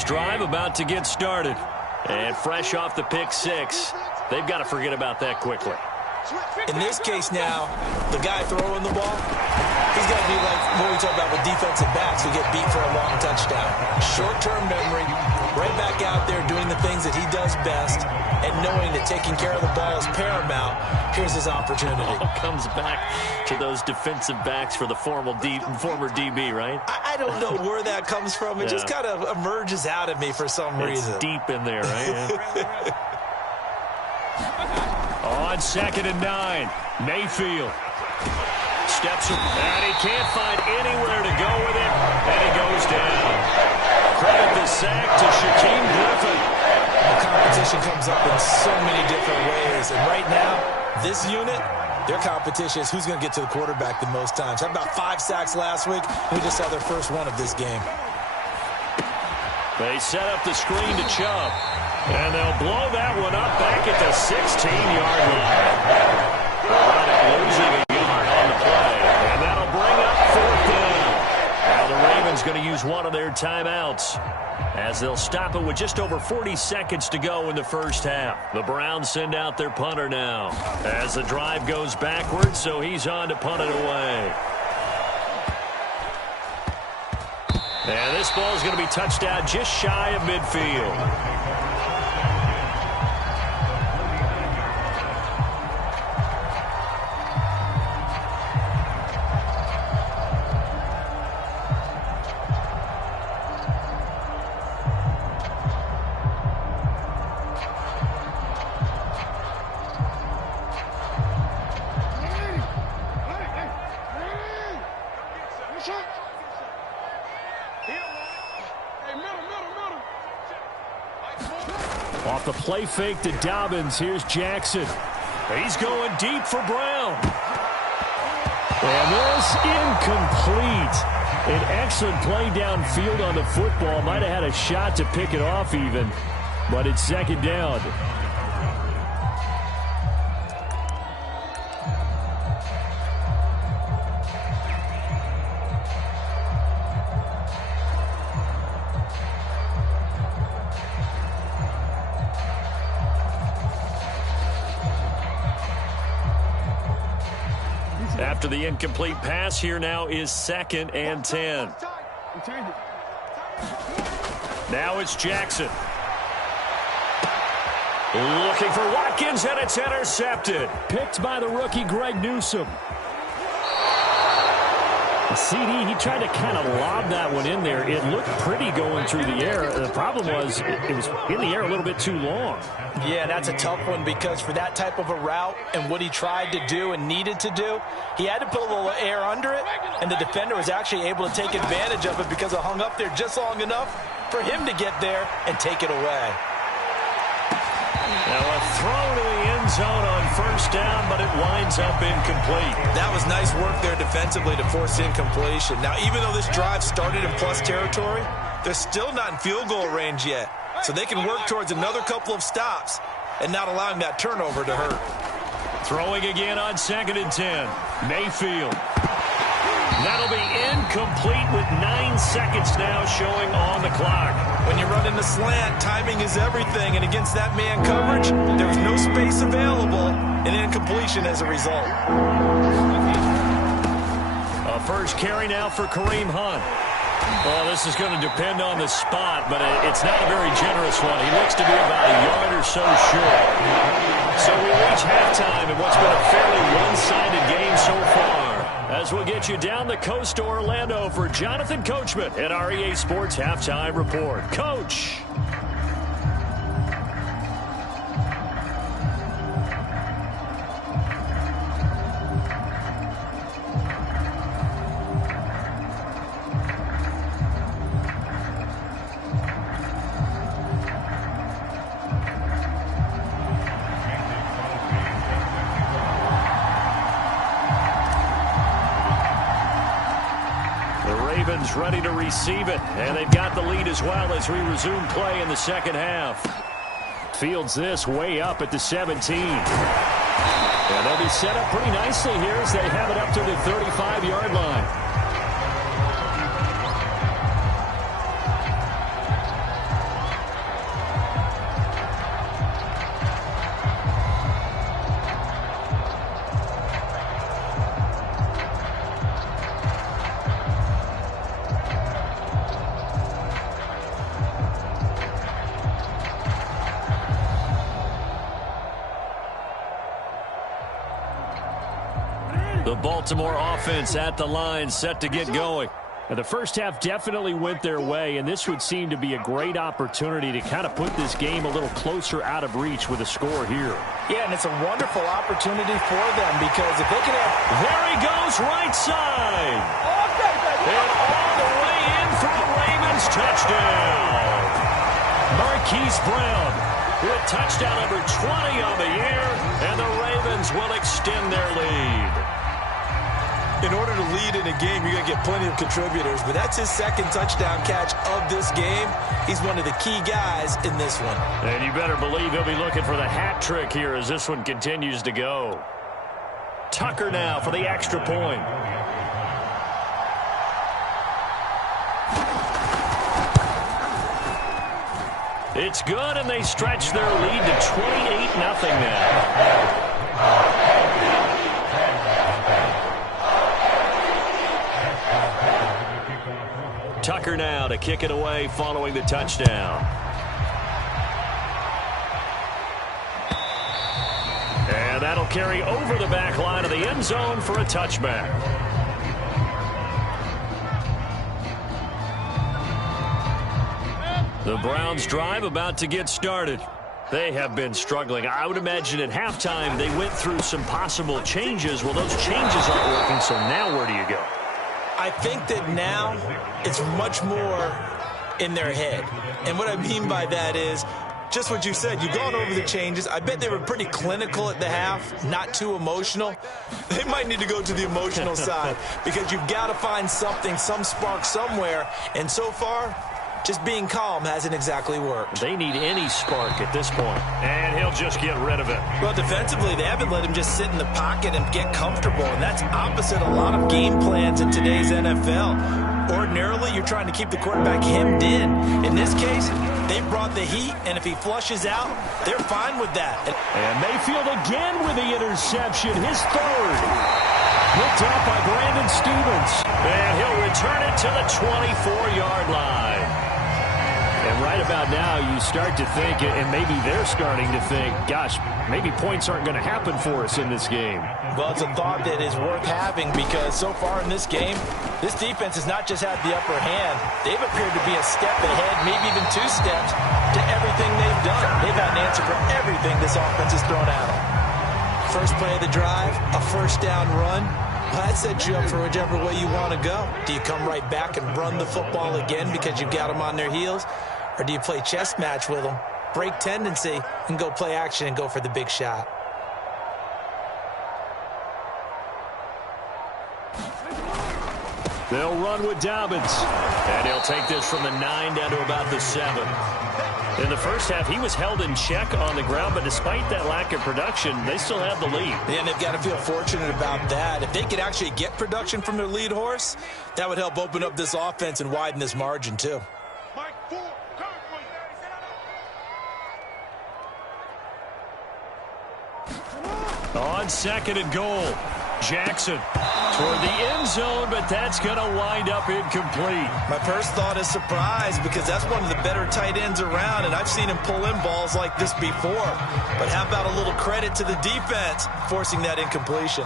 Ravens drive about to get started. And fresh off the pick six, they've got to forget about that quickly. In this case now, the guy throwing the ball, he's got to be like what we talk about with defensive backs who get beat for a long touchdown. Short-term memory, right back out there doing the things that he does best, and knowing that taking care of the ball is paramount. Here's his opportunity. It all comes back to those defensive backs for the former DB, right? I don't know where that comes from. It just kind of emerges out of me for some reason. It's deep in there, right? On 2nd and 9, Mayfield steps up, and he can't find anywhere to go with it, and he goes down. Credit the sack to Shaquem Griffin. The competition comes up in so many different ways, and right now, this unit, their competition is who's going to get to the quarterback the most times. Had about 5 sacks last week. We just saw their first one of this game. They set up the screen to Chubb. And they'll blow that one up back at the 16-yard line. Losing a yard on the play. And that'll bring up 4th down. Now the Ravens going to use one of their timeouts as they'll stop it with just over 40 seconds to go in the first half. The Browns send out their punter now as the drive goes backwards, so he's on to punt it away. And this ball is going to be touched out just shy of midfield. Off the play fake to Dobbins, here's Jackson. He's going deep for Brown. And this incomplete. An excellent play downfield on the football. Might have had a shot to pick it off even, but it's 2nd down. After the incomplete pass, here now is 2nd and 10. Now it's Jackson. Looking for Watkins, and it's intercepted. Picked by the rookie Greg Newsome. CD, he tried to kind of lob that one in there. It looked pretty going through the air. The problem was it was in the air a little bit too long. Yeah, that's a tough one because for that type of a route and what he tried to do and needed to do, he had to put a little air under it, and the defender was actually able to take advantage of it because it hung up there just long enough for him to get there and take it away. Now a throw to the end zone on 1st down, but it winds up incomplete. That was nice work there defensively to force incompletion. Now, even though this drive started in plus territory, they're still not in field goal range yet. So they can work towards another couple of stops and not allowing that turnover to hurt. Throwing again on 2nd and 10. Mayfield. That'll be incomplete with 9 seconds now showing on the clock. When you run in the slant, timing is everything, and against that man coverage, there's no space available, and incompletion as a result. A first carry now for Kareem Hunt. Well, this is going to depend on the spot, but it's not a very generous one. He looks to be about a yard or so short. So we reach halftime in what's been a fairly one-sided game so far. As we'll get you down the coast to Orlando for Jonathan Coachman at our EA Sports Halftime Report. Coach. Ready to receive it, and they've got the lead as well as we resume play in the 2nd half. Fields this way up at the 17. And they'll be set up pretty nicely here as they have it up to the 35-yard line. The Baltimore offense at the line, set to get going. Now, the first half definitely went their way, and this would seem to be a great opportunity to kind of put this game a little closer out of reach with a score here. Yeah, and it's a wonderful opportunity for them because if they can have... There he goes, right side. And all the way in for a Ravens touchdown. Marquise Brown with touchdown number 20 on the year, and the Ravens will extend their lead. In order to lead in a game, you're going to get plenty of contributors, but that's his second touchdown catch of this game. He's one of the key guys in this one. And you better believe he'll be looking for the hat trick here as this one continues to go. Tucker now for the extra point. It's good, and they stretch their lead to 28-0 now. Tucker now to kick it away following the touchdown. And that'll carry over the back line of the end zone for a touchback. The Browns drive about to get started. They have been struggling. I would imagine at halftime they went through some possible changes. Well, those changes aren't working, so now where do you go? I think that now it's much more in their head. And what I mean by that is just what you said. You've gone over the changes. I bet they were pretty clinical at the half, not too emotional. They might need to go to the emotional side because you've got to find something, some spark somewhere. And so far, just being calm hasn't exactly worked. They need any spark at this point, and he'll just get rid of it. Well, defensively, they haven't let him just sit in the pocket and get comfortable, and that's opposite a lot of game plans in today's NFL. Ordinarily, you're trying to keep the quarterback hemmed in. In this case, they brought the heat, and if he flushes out, they're fine with that. And Mayfield again with the interception, his third. Picked up by Brandon Stevens. And he'll return it to the 24-yard line. And right about now, you start to think, and maybe they're starting to think, gosh, maybe points aren't going to happen for us in this game. Well, it's a thought that is worth having because so far in this game, this defense has not just had the upper hand. They've appeared to be a step ahead, maybe even two steps, to everything they've done. They've had an answer for everything this offense has thrown at them. First play of the drive, a first down run. Well, that sets you up for whichever way you want to go. Do you come right back and run the football again because you've got them on their heels? Or do you play chess match with them, break tendency, and go play action and go for the big shot? They'll run with Dobbins. And he'll take this from the 9 down to about the 7. In the first half, he was held in check on the ground, but despite that lack of production, they still have the lead. And they've got to feel fortunate about that. If they could actually get production from their lead horse, that would help open up this offense and widen this margin, too. On second and goal, Jackson toward the end zone, but that's going to wind up incomplete. My first thought is surprise because that's one of the better tight ends around, and I've seen him pull in balls like this before. But how about a little credit to the defense forcing that incompletion?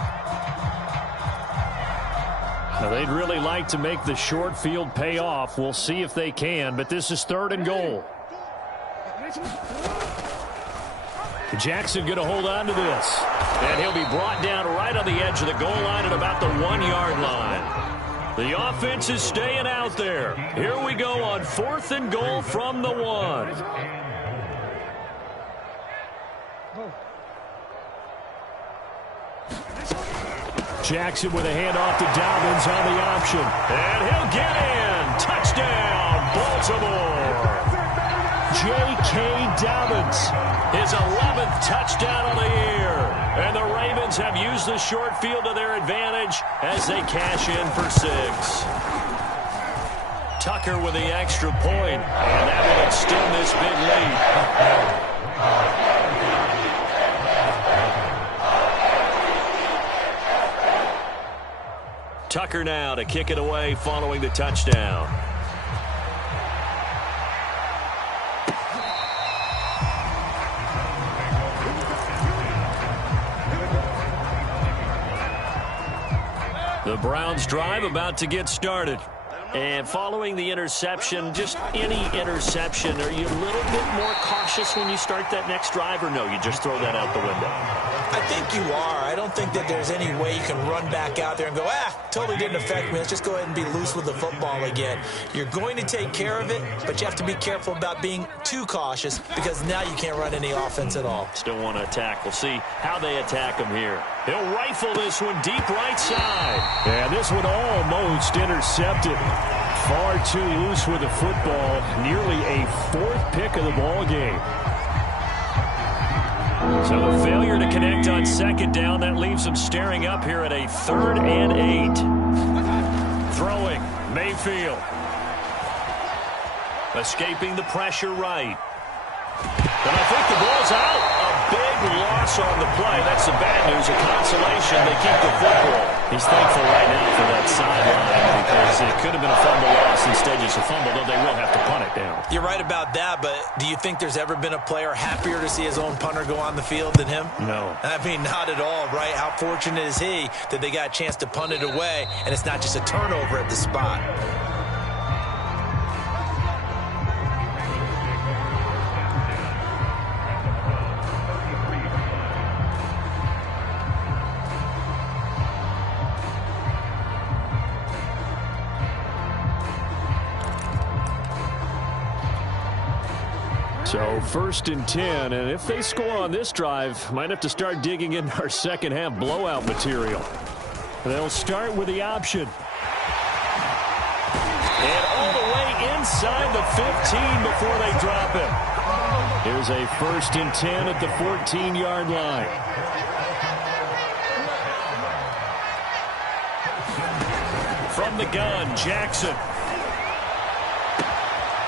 Now, they'd really like to make the short field pay off. We'll see if they can, but this is third and goal. Jackson going to hold on to this. And he'll be brought down right on the edge of the goal line at about the 1-yard line. The offense is staying out there. Here we go on 4th and goal from the 1. Jackson with a handoff to Dobbins on the option. And he'll get in. Touchdown, Baltimore. J.K. Dobbins. His 11th touchdown of the year. And the Ravens have used the short field to their advantage as they cash in for 6. Tucker with the extra point, and that will extend this big lead. Tucker now to kick it away following the touchdown. The Browns drive about to get started. And following the interception, just any interception, are you a little bit more cautious when you start that next drive, or no, you just throw that out the window? I think you are. I don't think that there's any way you can run back out there and go, totally didn't affect me. Let's just go ahead and be loose with the football again. You're going to take care of it, but you have to be careful about being too cautious because now you can't run any offense at all. Still want to attack. We'll see how they attack him here. He'll rifle this one deep right side. And this one almost intercepted. Far too loose with the football. Nearly a fourth pick of the ball game. So the failure to connect on second down, that leaves him staring up here at a 3rd and 8. Throwing, Mayfield. Escaping the pressure right. And I think the ball's out. A big loss on the play. That's the bad news. A consolation. They keep the football. He's thankful right now for that sideline because it could have been a fumble loss, instead just a fumble, though they will have to punt it down. You're right about that, but do you think there's ever been a player happier to see his own punter go on the field than him? No. I mean, not at all, right? How fortunate is he that they got a chance to punt it away, and it's not just a turnover at the spot. So 1st and 10, and if they score on this drive, might have to start digging in our second half blowout material. They'll start with the option. And all the way inside the 15 before they drop it. Here's a 1st and 10 at the 14-yard line. From the gun, Jackson.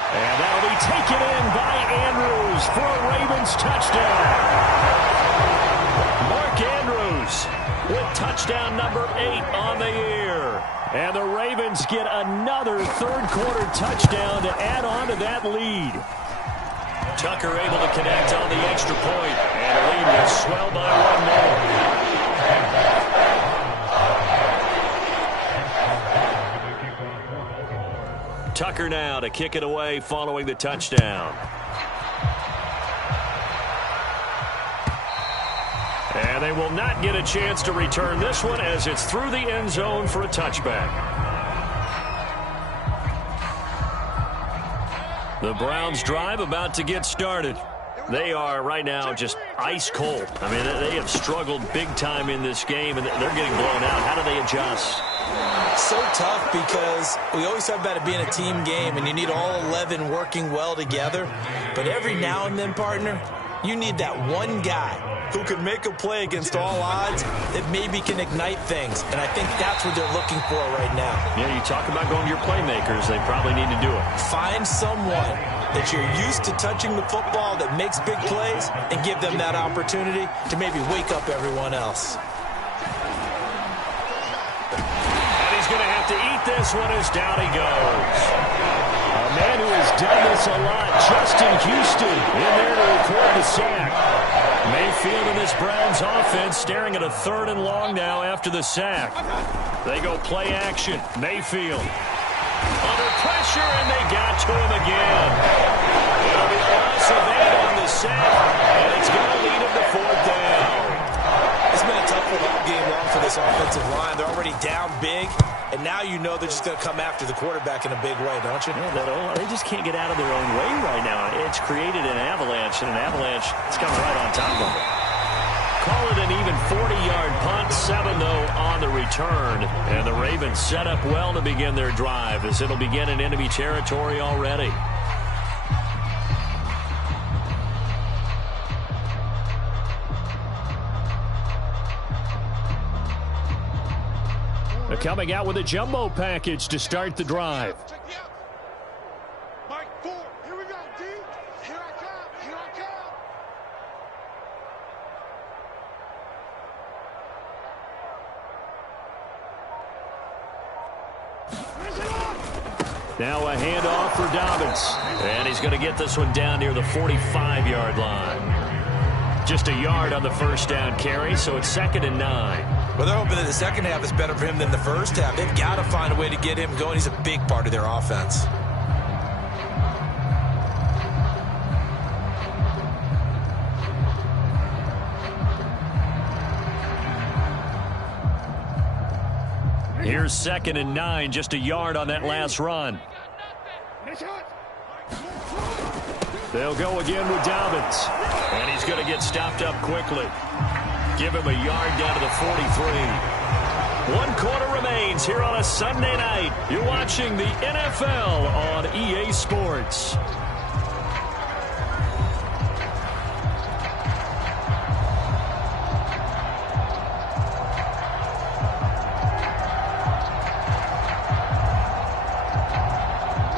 And that'll be taken in by Andrews for a Ravens touchdown. Mark Andrews with touchdown number 8 on the year. And the Ravens get another third-quarter touchdown to add on to that lead. Tucker able to connect on the extra point, and the lead will swell by 1 more. Tucker now to kick it away following the touchdown. And they will not get a chance to return this one as it's through the end zone for a touchback. The Browns drive about to get started. They are right now just ice cold. I mean, they have struggled big time in this game, and they're getting blown out. How do they adjust? So tough because we always talk about it being a team game, and you need all 11 working well together. But every now and then, partner, you need that one guy who can make a play against all odds that maybe can ignite things. And I think that's what they're looking for right now. Yeah, you talk about going to your playmakers. They probably need to do it. Find someone that you're used to touching the football that makes big plays and give them that opportunity to maybe wake up everyone else. And he's going to have to eat this one as down he goes. A man who has done this a lot, Justin Houston, in there to record the sack. Mayfield and this Browns offense staring at a 3rd and long now after the sack. They go play action. Mayfield under pressure, and they got to him again. It'll be a loss of 8 on the sack, and it's going to lead him to 4th down. It's been a tough one all game long for this offensive line. They're already down big, and now you know they're just going to come after the quarterback in a big way, don't you? Yeah, they just can't get out of their own way right now. It's created an avalanche, and an avalanche is coming right on top of them. Call it an even 40-yard punt, 7 though on the return. And the Ravens set up well to begin their drive as it'll begin in enemy territory already. They're coming out with a jumbo package to start the drive. Mike 4, here we go, D. Here I come, here I come. Now a handoff for Dobbins. And he's going to get this one down near the 45-yard line. Just a yard on the first down carry, so it's 2nd and 9. Well, they're hoping that the second half is better for him than the first half. They've got to find a way to get him going. He's a big part of their offense. Here's 2nd and 9, just a yard on that last run. They'll go again with Dobbins. And he's going to get stopped up quickly. Give him a yard down to the 43. 1 quarter remains here on a Sunday night. You're watching the NFL on EA Sports.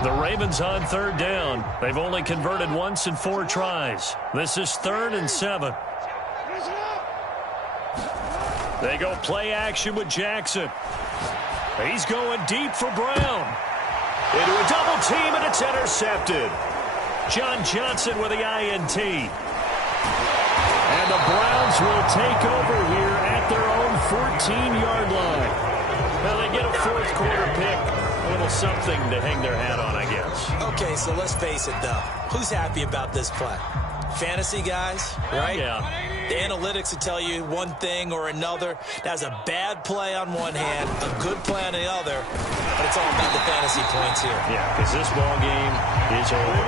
The Ravens on 3rd down. They've only converted once in 4 tries. This is 3rd and 7. They go play action with Jackson. He's going deep for Brown. Into a double team, and it's intercepted. John Johnson with the INT. And the Browns will take over here at their own 14-yard line. Now they get a 4th quarter pick. A little something to hang their hat on, I guess. Okay, so let's face it, though. Who's happy about this play? Fantasy guys, right? Yeah. The analytics will tell you one thing or another. That's a bad play on one hand, a good play on the other, but it's all about the fantasy points here. Yeah, because this ball game is over.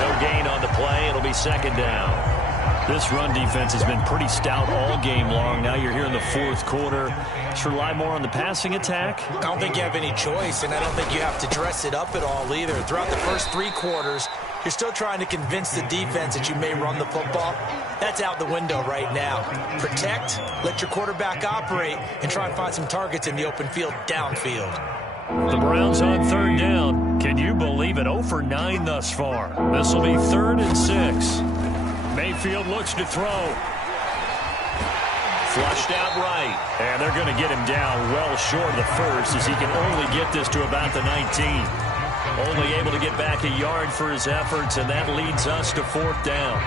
No gain on the play. It'll be 2nd down. This run defense has been pretty stout all game long. Now you're here in the 4th quarter. Just rely more on the passing attack. I don't think you have any choice, and I don't think you have to dress it up at all either. Throughout the first 3 quarters, you're still trying to convince the defense that you may run the football. That's out the window right now. Protect, let your quarterback operate, and try and find some targets in the open field downfield. The Browns on 3rd down. Can you believe it? 0 for 9 thus far. This will be 3rd and 6. Mayfield looks to throw. Flushed out right. And they're going to get him down well short of the first, as he can only get this to about the 19. Only able to get back a yard for his efforts, and that leads us to 4th down.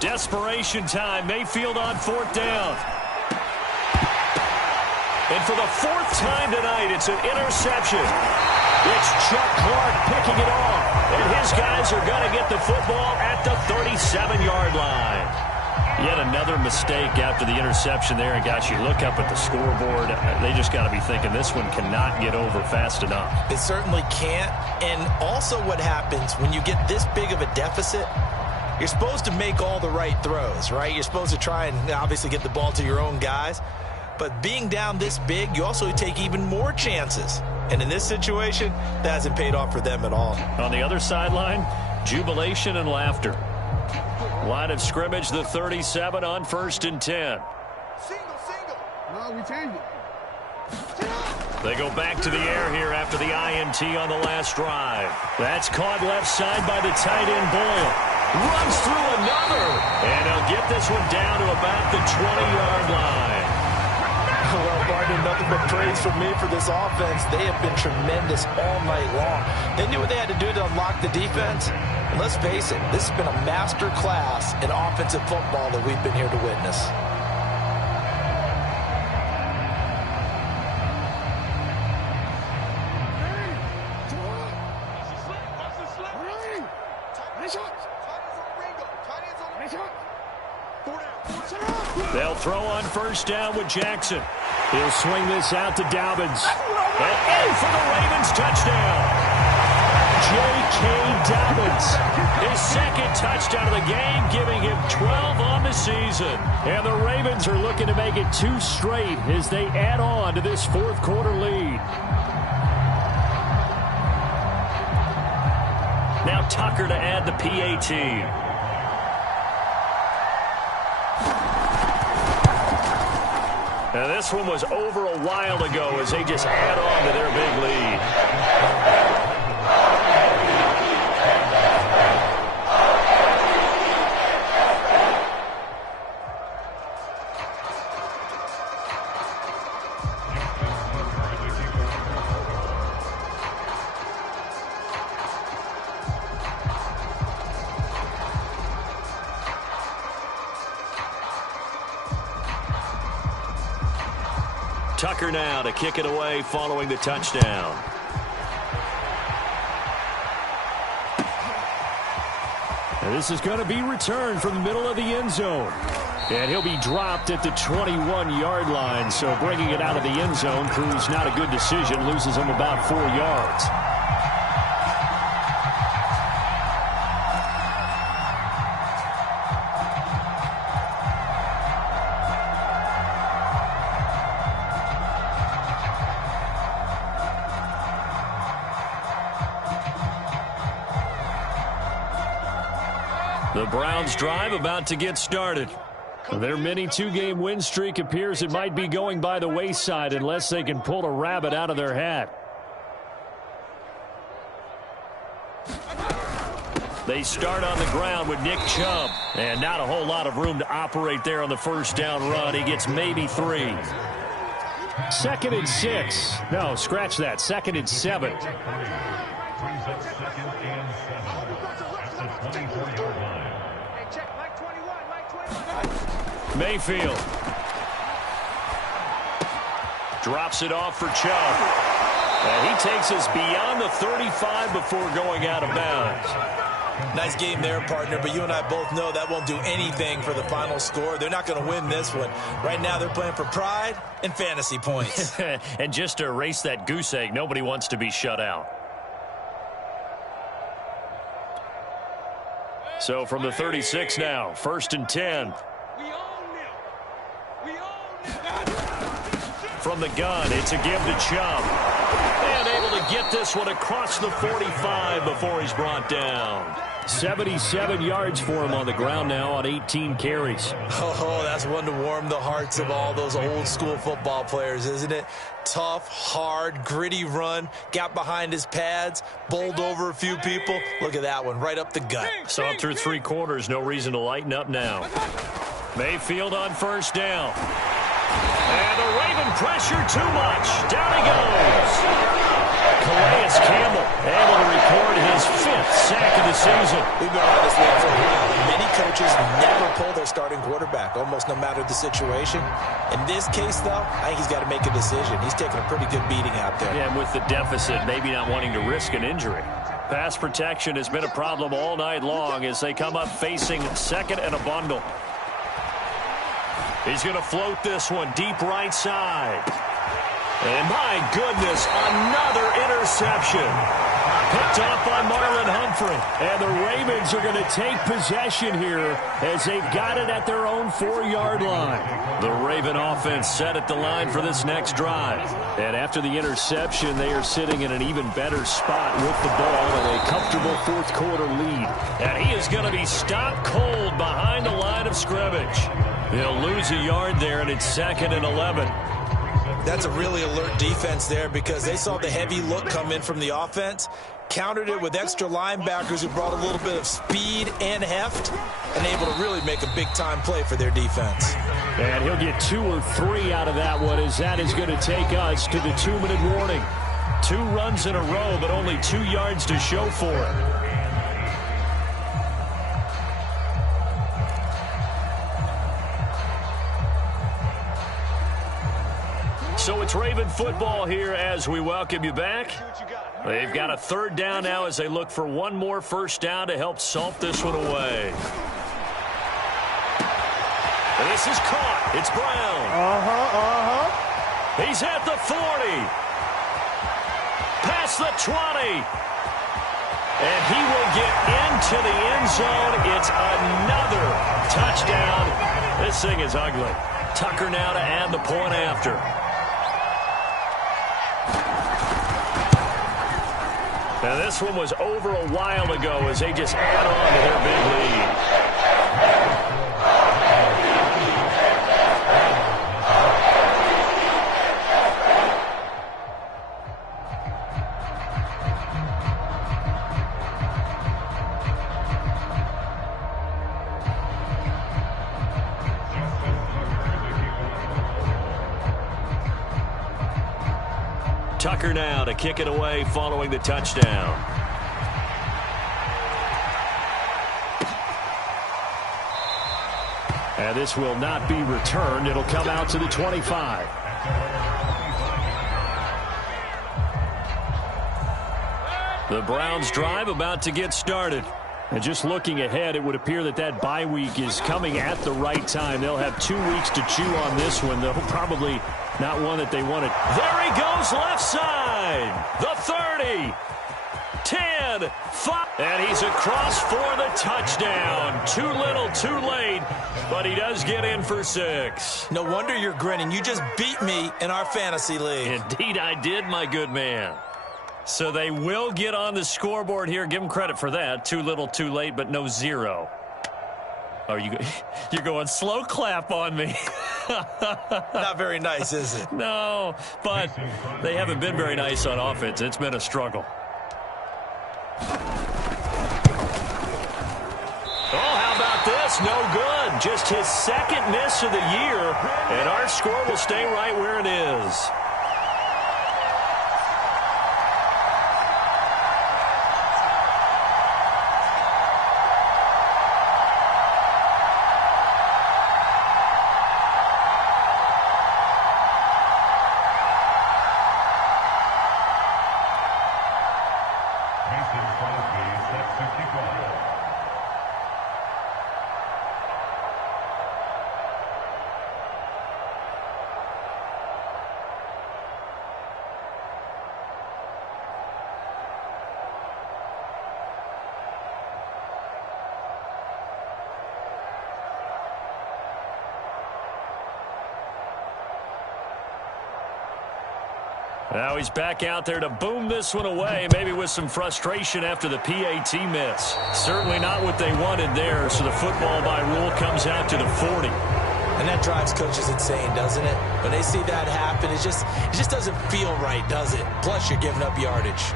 Desperation time. Mayfield on 4th down. And for the 4th time tonight, it's an interception. It's Chuck Clark picking it off. And his guys are going to get the football at the 37-yard line. Yet another mistake after the interception there. And, gosh, you look up at the scoreboard. They just got to be thinking this one cannot get over fast enough. It certainly can't. And also what happens when you get this big of a deficit, you're supposed to make all the right throws, right? You're supposed to try and obviously get the ball to your own guys. But being down this big, you also take even more chances. And in this situation, that hasn't paid off for them at all. On the other sideline, jubilation and laughter. Line of scrimmage, the 37 on 1st and 10. Single. No, we changed it. They go back to the air here after the INT on the last drive. That's caught left side by the tight end Boyle. Runs through another. And he'll get this one down to about the 20-yard line. Well, Barton, nothing but praise from me for this offense. They have been tremendous all night long. They knew what they had to do to unlock the defense. And let's face it, this has been a master class in offensive football that we've been here to witness. They'll throw on 1st down with Jackson. He'll swing this out to Dobbins. And in for the Ravens touchdown. J.K. Dobbins. His 2nd touchdown of the game, giving him 12 on the season. And the Ravens are looking to make it 2 straight as they add on to this 4th quarter lead. Now Tucker to add the PAT. Now this one was over a while ago as they just add on to their big lead. Tucker now to kick it away following the touchdown. And this is going to be returned from the middle of the end zone. And he'll be dropped at the 21-yard line. So bringing it out of the end zone proves not a good decision. Loses him about 4 yards. The Browns drive about to get started. Their mini 2-game win streak appears it might be going by the wayside unless they can pull a rabbit out of their hat. They start on the ground with Nick Chubb. And not a whole lot of room to operate there on the first down run. He gets maybe 3. 2nd and 6. No, scratch that. 2nd and 7. Mayfield drops it off for Chubb. And he takes us beyond the 35 before going out of bounds. Nice game there, partner, but you and I both know that won't do anything for the final score. They're not going to win this one. Right now they're playing for pride and fantasy points. And just to erase that goose egg, nobody wants to be shut out. So from the 36 now, 1st and 10. From the gun, it's a give to Chubb. And able to get this one across the 45 before he's brought down. 77 yards for him on the ground now on 18 carries. Oh, that's one to warm the hearts of all those old school football players, isn't it? Tough, hard, gritty run, got behind his pads, bowled over a few people. Look at that one, right up the gut. Saw through 3 quarters, no reason to lighten up now. Mayfield on 1st down. And the Raven pressure too much. Down he goes. Calais Campbell able to record his 5th sack of the season. We've been around this league for a while, and many coaches never pull their starting quarterback, almost no matter the situation. In this case, though, I think he's got to make a decision. He's taking a pretty good beating out there. Yeah, and with the deficit, maybe not wanting to risk an injury. Pass protection has been a problem all night long as they come up facing 2nd and a bundle. He's going to float this one deep right side. And my goodness, another interception. Picked off by Marlon Humphrey. And the Ravens are going to take possession here as they've got it at their own 4-yard line. The Raven offense set at the line for this next drive. And after the interception, they are sitting in an even better spot with the ball and a comfortable 4th quarter lead. And he is going to be stopped cold behind the line of scrimmage. He'll lose a yard there, and it's 2nd and 11. That's a really alert defense there because they saw the heavy look come in from the offense, countered it with extra linebackers who brought a little bit of speed and heft, and able to really make a big-time play for their defense. And he'll get 2 or 3 out of that one, as that is going to take us to the 2-minute warning. 2 runs in a row, but only 2 yards to show for it. So it's Raven football here as we welcome you back. They've got a 3rd down now as they look for one more 1st down to help salt this one away. And this is caught. It's Brown. He's at the 40. Past the 20. And he will get into the end zone. It's another touchdown. This thing is ugly. Tucker now to add the point after. Now, this one was over a while ago as they just add on to their big lead. Tucker now to kick it away following the touchdown. And this will not be returned. It'll come out to the 25. The Browns drive about to get started. And just looking ahead, it would appear that bye week is coming at the right time. They'll have 2 weeks to chew on this one, though probably not one that they wanted. There he goes, left side. The 30. 10, 5, and he's across for the touchdown. Too little, too late, but he does get in for 6. No wonder you're grinning. You just beat me in our fantasy league. Indeed I did, my good man. So they will get on the scoreboard here. Give them credit for that. Too little, too late, but no 0. Oh, you're going slow clap on me. Not very nice, is it? No, but they haven't been very nice on offense. It's been a struggle. Oh, how about this? No good. Just his second miss of the year, and our score will stay right where it is. Now he's back out there to boom this one away, maybe with some frustration after the PAT miss. Certainly not what they wanted there, so the football by rule comes out to the 40. And that drives coaches insane, doesn't it? When they see that happen, it just doesn't feel right, does it? Plus, you're giving up yardage.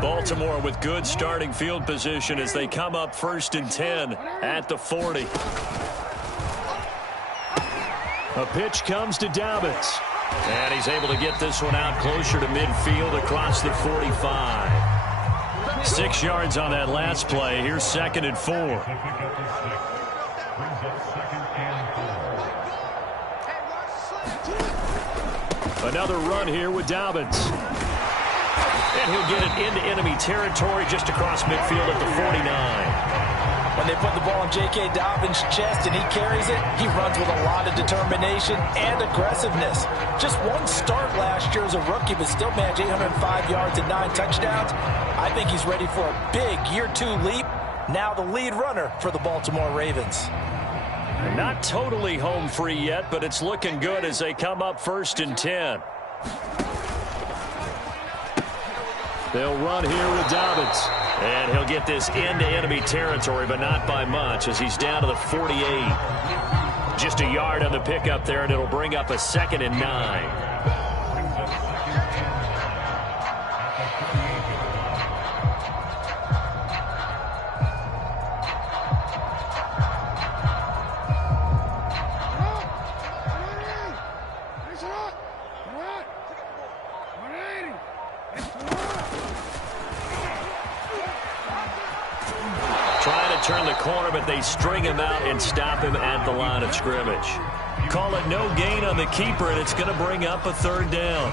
Baltimore with good starting field position as they come up 1st and 10 at the 40. A pitch comes to Dobbins. And he's able to get this one out closer to midfield across the 45. 6 yards on that last play. Here's 2nd and 4. Another run here with Dobbins. And he'll get it into enemy territory just across midfield at the 49. When they put the ball in J.K. Dobbins' chest and he carries it, he runs with a lot of determination and aggressiveness. Just one start last year as a rookie, but still managed 805 yards and 9 touchdowns. I think he's ready for a big year 2 leap. Now the lead runner for the Baltimore Ravens. Not totally home free yet, but it's looking good as they come up 1st and 10. They'll run here with Dobbins. And he'll get this into enemy territory, but not by much as he's down to the 48. Just a yard on the pickup there, and it'll bring up a 2nd and 9. Turn the corner, but they string him out and stop him at the line of scrimmage. Call it no gain on the keeper, and it's going to bring up a 3rd down.